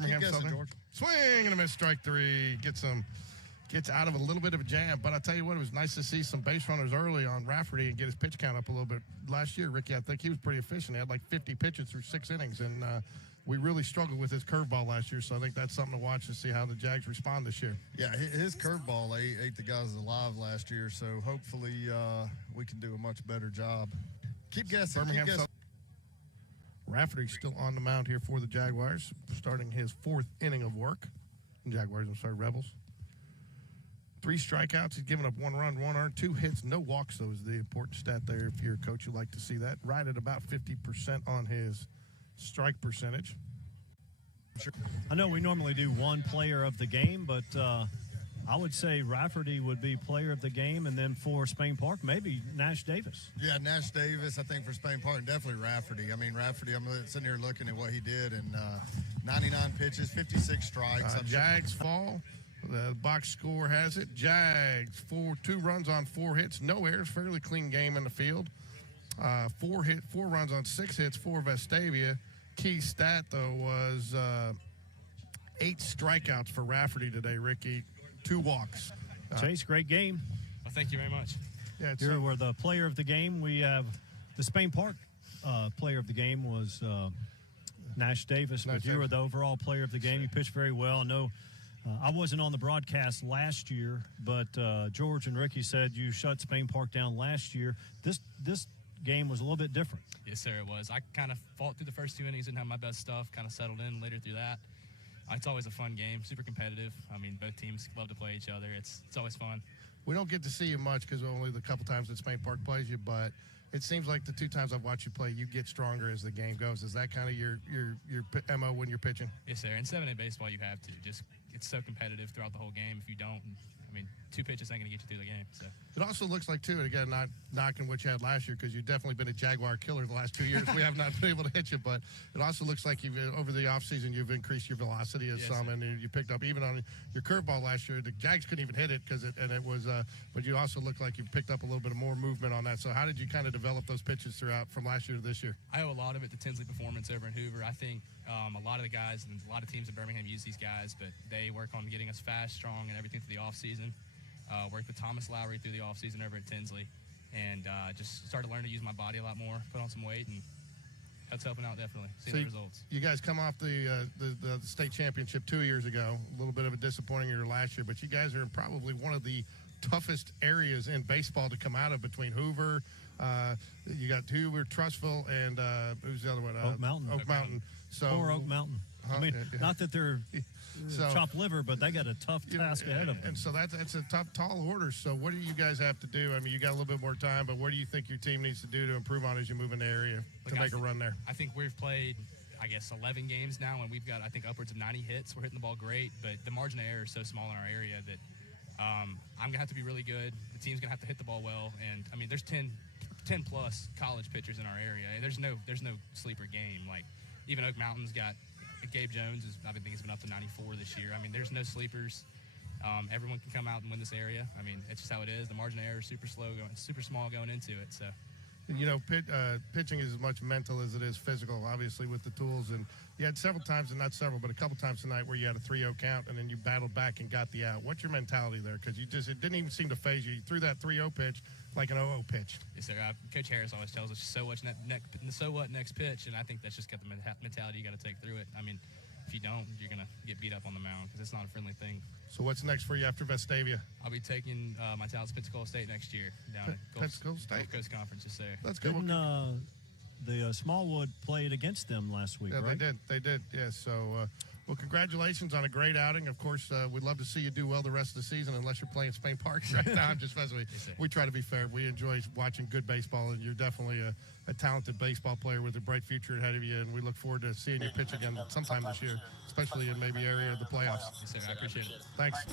Birmingham Southern. George. Swing and a miss, strike three. Gets out of a little bit of a jam. But I'll tell you what, it was nice to see some base runners early on Rafferty and get his pitch count up a little bit. Last year, Ricky, I think he was pretty efficient. He had like 50 pitches through 6 innings, and we really struggled with his curveball last year. So I think that's something to watch to see how the Jags respond this year. Yeah, his curveball ate the guys alive last year. So hopefully we can do a much better job. Keep guessing. Birmingham Southern. Rafferty's still on the mound here for the Jaguars, starting his 4th inning of work. Rebels. 3 strikeouts. He's given up 1 run, 1 earned, 2 hits, no walks, though, is the important stat there. If you're a coach, you like to see that. Right at about 50% on his strike percentage. I know we normally do one player of the game, but I would say Rafferty would be player of the game, and then for Spain Park, maybe Nash Davis. Yeah, Nash Davis, I think, for Spain Park, and definitely Rafferty. I mean, Rafferty, I'm sitting here looking at what he did, and 99 pitches, 56 strikes. Jags fall. The box score has it. Jags, 2 runs on 4 hits, no errors, fairly clean game in the field. 4 runs on 6 hits for Vestavia. Key stat, though, was 8 strikeouts for Rafferty today, Ricky. 2 walks. Chase, great game. Well, thank you very much. Yeah, Here we're the player of the game. We have the Spain Park player of the game was Nash Davis, but you were the overall player of the game. You pitched very well. I know I wasn't on the broadcast last year, but George and Ricky said you shut Spain Park down last year. This game was a little bit different. Yes, sir, it was. I kind of fought through the first 2 innings, didn't have my best stuff, kind of settled in later through that. It's always a fun game, super competitive. I mean, both teams love to play each other. It's always fun. We don't get to see you much because only the couple times that Spain Park plays you, but it seems like the 2 times I've watched you play, you get stronger as the game goes. Is that kind of your MO when you're pitching? Yes, sir. In 7A baseball, you have to. It's so competitive throughout the whole game. If you don't, I mean, 2 pitches ain't going to get you through the game. So it also looks like, too, and again, not knocking what you had last year because you've definitely been a Jaguar killer the last 2 years. We have not been able to hit you, but it also looks like over the offseason you've increased your velocity and you picked up even on your curveball last year. The Jags couldn't even hit it but you also look like you picked up a little bit of more movement on that. So how did you kind of develop those pitches throughout from last year to this year? I owe a lot of it to Tinsley Performance over in Hoover. I think a lot of the guys and a lot of teams in Birmingham use these guys, but they work on getting us fast, strong, and everything through the offseason. Worked with Thomas Lowry through the offseason over at Tinsley, and just started to learn to use my body a lot more, put on some weight, and that's helping out definitely. Seeing the results. You guys come off the state championship 2 years ago, a little bit of a disappointing year last year, but you guys are in probably one of the toughest areas in baseball to come out of between Hoover. You got Hoover, Trussville, and who's the other one? Oak Mountain. Oak Mountain. Or Oak Mountain. I mean, not that they're chopped liver, but they got a tough task ahead of them. And so that's a tough, tall order. So what do you guys have to do? I mean, you got a little bit more time, but what do you think your team needs to do to improve on as you move in the area to make a run there? I think we've played, 11 games now, and we've got, upwards of 90 hits. We're hitting the ball great, but the margin of error is so small in our area that I'm going to have to be really good. The team's going to have to hit the ball well. And, I mean, there's 10-plus college pitchers in our area. There's no sleeper game. Like, even Oak Mountain's got Gabe Jones, I think he's been up to 94 this year. I mean, there's no sleepers. Everyone can come out and win this area. I mean, it's just how it is. The margin of error is super small going into it. So, pitching is as much mental as it is physical, obviously, with the tools. And you had several times, and not several, but a couple times tonight where you had a 3-0 count, and then you battled back and got the out. What's your mentality there? Because it didn't even seem to phase you. You threw that 3-0 pitch like an 0-0 pitch. Yes, sir. Coach Harris always tells us, so what next pitch? And I think that's just got the mentality you got to take through it. I mean, if you don't, you're going to get beat up on the mound because it's not a friendly thing. So what's next for you after Vestavia? I'll be taking my talents to Pensacola State next year down at Pensacola State Gulf Coast Conference. Yes, sir. That's good. The Smallwood played against them last week, yeah, right? They did. Yeah. So, well, congratulations on a great outing. Of course, we'd love to see you do well the rest of the season, unless you're playing Spain Park right now. I'm just messing with you. We try to be fair. We enjoy watching good baseball, and you're definitely a talented baseball player with a bright future ahead of you. And we look forward to seeing you pitch again sometime this year, especially in maybe area of the playoffs. Yes, sir. I appreciate it. Thanks.